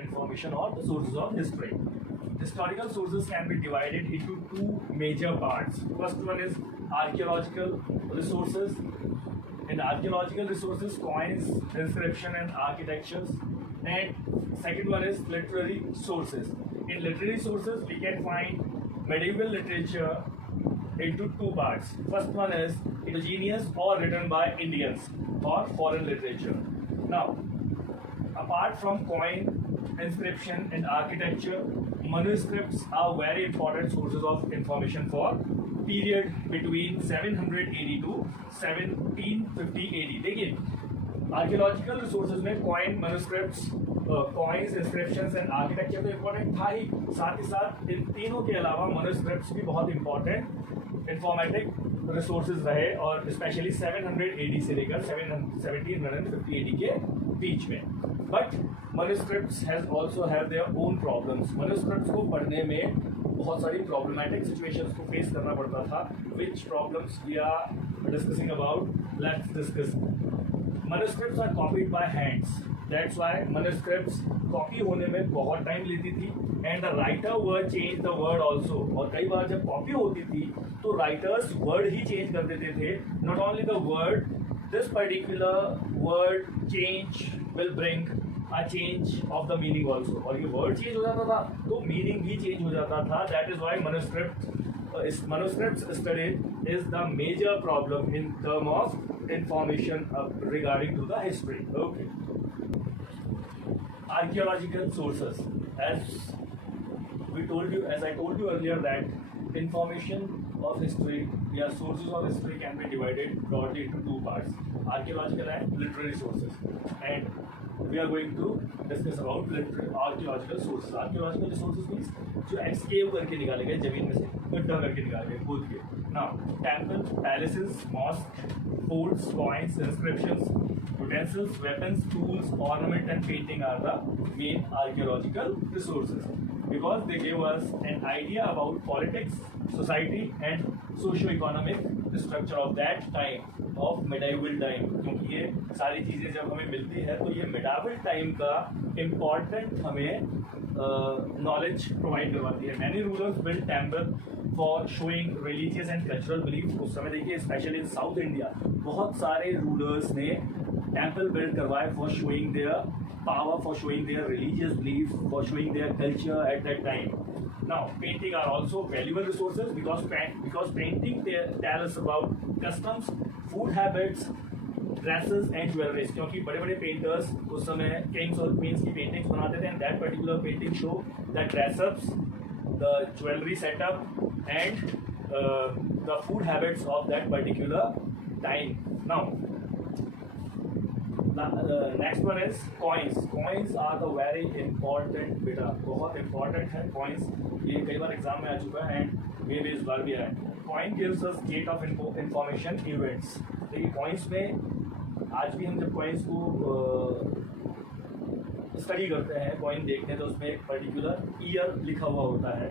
information or the sources of history. Historical sources can be divided into two major parts. First one is archaeological resources. In archaeological resources, coins, inscription and architectures. And second one is literary sources. In literary sources, we can find medieval literature into two parts. First one is indigenous or written by Indians or foreign literature. Now, apart from coin, inscription and architecture, manuscripts are very important sources of information for period between 700 AD to 1750 AD. देखिए, archaeological resources में coin, manuscripts, coins, inscriptions and architecture तो important था ही, साथ ही साथ इन तीनों के अलावा manuscripts भी बहुत इंपॉर्टेंट इंफॉर्मेटिक रिसोर्सेज रहे, और स्पेशली 700 AD से लेकर 1750 AD के बीच में. But manuscripts has also have their own problems. Manuscripts को पढ़ने में बहुत सारी प्रॉब्लमैटिक सिचुएशंस को फेस करना पड़ता था. Which problems we are discussing about? Let's discuss. Manuscripts are copied by hands. That's why manuscripts copy होने में बहुत टाइम लेती थी, and the writer word change the word also. और कई बार जब कॉपी होती थी तो राइटर्स वर्ड ही चेंज कर देते थे. Not only the word, this particular word change will bring a change of the meaning also. और ये word चेंज हो जाता था तो meaning भी चेंज हो जाता था. That is why manuscripts study is the major problem in term of information regarding to the history. Okay. Archaeological sources. As I told you earlier that information of history, sources of history can be divided broadly into two parts: archaeological and literary sources. And we are going to discuss about archaeological sources. Archaeological resources means जो एक्सकेव करके निकाले गए, जमीन में से गड्ढा करके निकाले गए, खोद के. Now, temple, palaces, mosques, forts, coins, inscriptions, utensils, weapons, tools, ornament and painting are the main archaeological resources, because they give us an idea about politics, society and socio-economic structure of that time, of medieval time. क्योंकि ये सारी चीज़ें जब हमें मिलती है तो ये medieval time का important हमें knowledge provide करवाती है. Many rulers built temple for showing religious and cultural beliefs. उस समय देखिए स्पेशली इन साउथ इंडिया बहुत सारे रूलर्स ने टेम्पल बिल्ड करवाए for showing their power, for showing their religious beliefs, for showing their culture at that time. Now, painting are also valuable resources because painting tell us about customs, food habits, dresses and jewelries. क्योंकि बड़े-बड़े painters उस समय Kings और queen's की paintings बनाते थे, and that particular painting show the dress-ups, the jewelry setup and the food habits of that particular time. Now, next one is coins. Coins are the very important बेटा, बहुत important है coins. ये कई बार exam में आ चुका है and मे भी इस बार भी आया. Coin gives us date of information events. देखिए coins में आज भी हम जब coins को स्टडी करते हैं, कॉइन देखते हैं तो उसमें एक पर्टिकुलर ईयर लिखा हुआ होता है,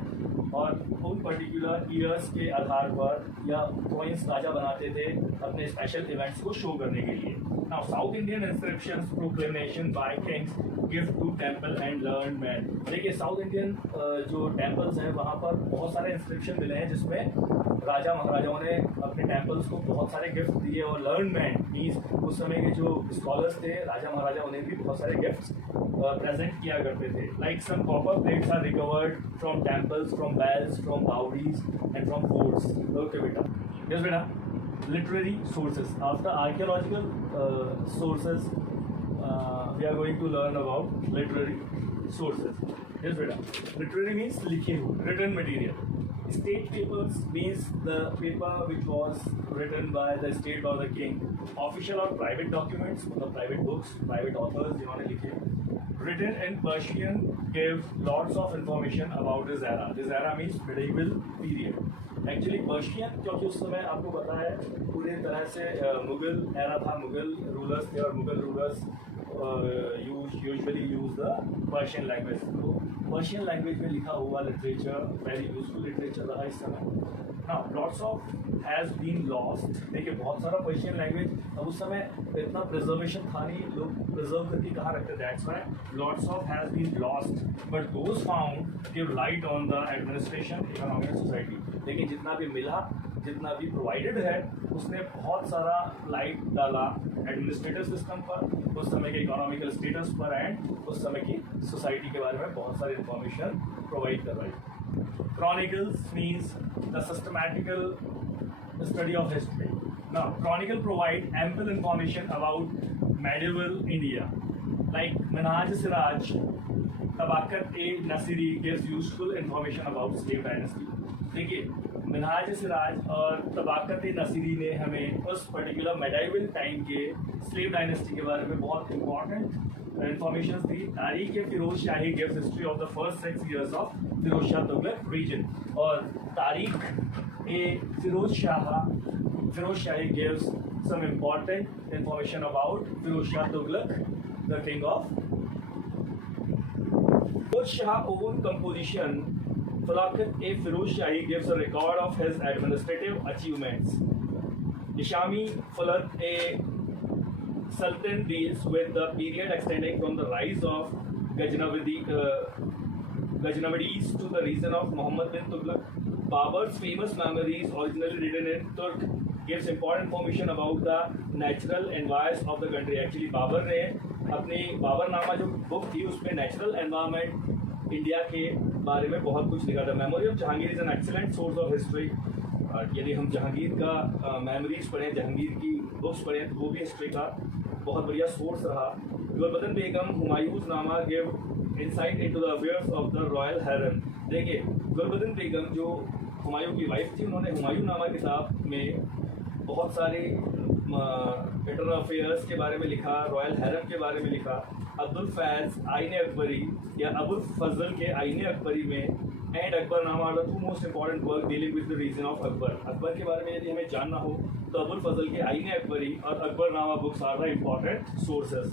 और उन पर्टिकुलर ईयर्स के आधार पर या कॉइन्स राजा बनाते थे अपने स्पेशल इवेंट्स को शो करने के लिए. Now South Indian inscriptions proclamation by kings gift to temple and learned men. देखिए साउथ इंडियन जो टेम्पल्स हैं वहाँ पर बहुत सारे इंस्क्रिप्शन मिले हैं जिसमें राजा महाराजाओं ने अपने टेम्पल्स को बहुत सारे गिफ्ट दिए, और लर्न मैन मीन्स उस समय के जो स्कॉलर्स थे राजा महाराजा उन्हें भी बहुत सारे गिफ्ट्स प्रेजेंट किया करते थे. Like some copper plates are recovered from temples, from bells, from bodies and from forts. Okay बेटा. यस बेटा. Literary sources. After archaeological sources we are going to learn about literary sources. Yes beta. Literary means लिखे हुए, written material. State papers means the paper which was written by the state or the king. Official or private documents, मतलब private books, private authors जिन्होंने लिखे. Written in Persian give lots of information about this era. This era means medieval period. Actually Persian क्योंकि उस समय आपको पता है पूरी तरह से मुगल era था, मुगल रूलर्स थे और Mughal rulers usually use the Persian language. तो Persian language में लिखा हुआ लिटरेचर वेरी यूजफुल लिटरेचर रहा इस समय. Now, lots of has been lost. देखिए बहुत सारा पर्शियन लैंग्वेज अब उस समय इतना प्रिजर्वेशन था नहीं, लोग प्रिजर्व करके कहाँ रखते थे, that's why lots of has been lost. But those found give light on the administration, economy and society. लेकिन जितना भी मिला, जितना भी प्रोवाइडेड है, उसने बहुत सारा लाइट डाला एडमिनिस्ट्रेटिव सिस्टम पर, उस समय के इकोनॉमिकल स्टेटस पर एंड उस समय की सोसाइटी के बारे में बहुत सारी इंफॉर्मेशन प्रोवाइड करवाई. Chronicles means the systematical study of history. Now, chronicle provide ample information about medieval India, like Minhaj Siraj, Tabaqat-e-Nasiri gives useful information about slave dynasty. देखिए मिनहाज सिराज और तबाकत-ए-नसीरी ने हमें उस पर्टिकुलर मेडाइवल टाइम के स्लेव डायनेस्टी के बारे में बहुत इंपॉर्टेंट इंफॉर्मेशन दी. Tarikh Firoz Shahi gives history of the first 6 years of Firoz Shah Tughlaq reign, और Tarikh e Firoz Shahi gives some important information about Firoz Shah Tughlaq, the king of. Firoz Shah own composition Tabaqat-e-Firoz Shahi gives a record of his administrative achievements. Nishami Fulat-e-Sultan deals with the period extending from the rise of Ghaznavids to the reign of Muhammad bin Tughlaq. Babur's famous memoirs, originally written in Turk, gives important information about the natural environs of the country. Actually, Babur ने अपनी बाबरनामा जो book थी उसमें natural environment India के बारे में बहुत कुछ लिखा था. Memory of Jahangir is an excellent source of history. यदि हम जहांगीर का मेमोरीज पढ़ें, जहांगीर की बुक्स पढ़ें, तो वो भी हिस्ट्री का बहुत बढ़िया सोर्स रहा. गुलबदन बेगम हुमायूंस नामा give insight into the affairs of the royal harem. देखिए गुलबदन बेगम जो हुमायूं की वाइफ थी, उन्होंने हुमायूं नामा किताब में बहुत सारे इंटरनल अफेयर्स के बारे में लिखा, रॉयल हैरम के बारे में लिखा. अब्दुल फैज़ आईन अकबरी या अबुल फजल के आईन अकबरी में and Akbarnama are the 2 most important work dealing with the reason of Akbar. Akbar के बारे में यदि हमें जानना हो तो अबुल फजल के आईन अकबरी और Akbarnama books are the important sources.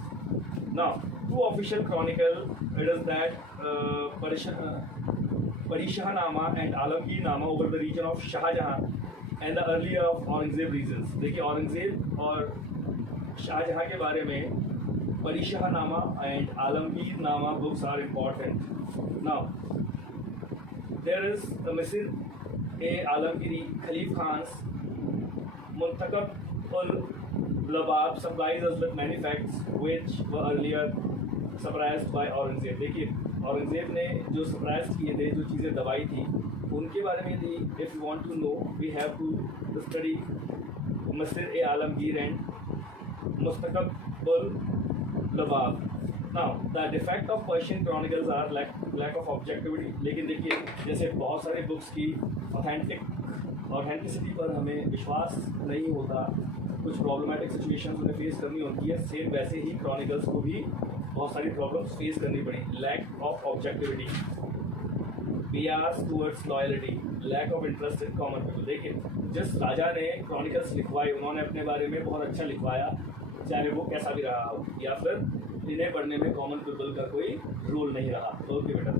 Now 2 official chronicle, it is that Padshahnama and Alamgirnama over the reason of Shahjahan and the earlier of Aurangzeb reigns. देखिए औरंगजेब और शाहजहां के बारे में Padshahnama and Alamgirnama books are important. Now there is the Maasir-i-Alamgiri Khafi Khan's Muntakhab-ul-Lubab supplies us with many facts which were earlier suppressed by Aurangzeb. देखिए औरंगजेब ने जो suppress किए थे, जो चीज़ें दबाई थी, उनके बारे में यदि if you want to know we have to study Maasir-i-Alamgir and Muntakhab-ul-Lubab. Now the defect of Persian chronicles are lack of objectivity. लेकिन देखिए जैसे बहुत सारे बुक्स की ऑथेंटिसिटी पर हमें विश्वास नहीं होता, कुछ प्रॉब्लमेटिक सिचुएशंस उन्हें फेस करनी होती है, सेम वैसे ही क्रॉनिकल्स को भी बहुत सारी प्रॉब्लम्स फेस करनी पड़ी. Lack of objectivity, bias towards loyalty, lack of interest in common people. देखिए जिस राजा ने क्रॉनिकल्स लिखवाए, उन्होंने अपने बारे में बहुत अच्छा लिखवाया, चाहे वो कैसा भी रहा हो, या फिर इन्हें पढ़ने में कॉमन पीपल का कोई रोल नहीं रहा. ओके बेटा.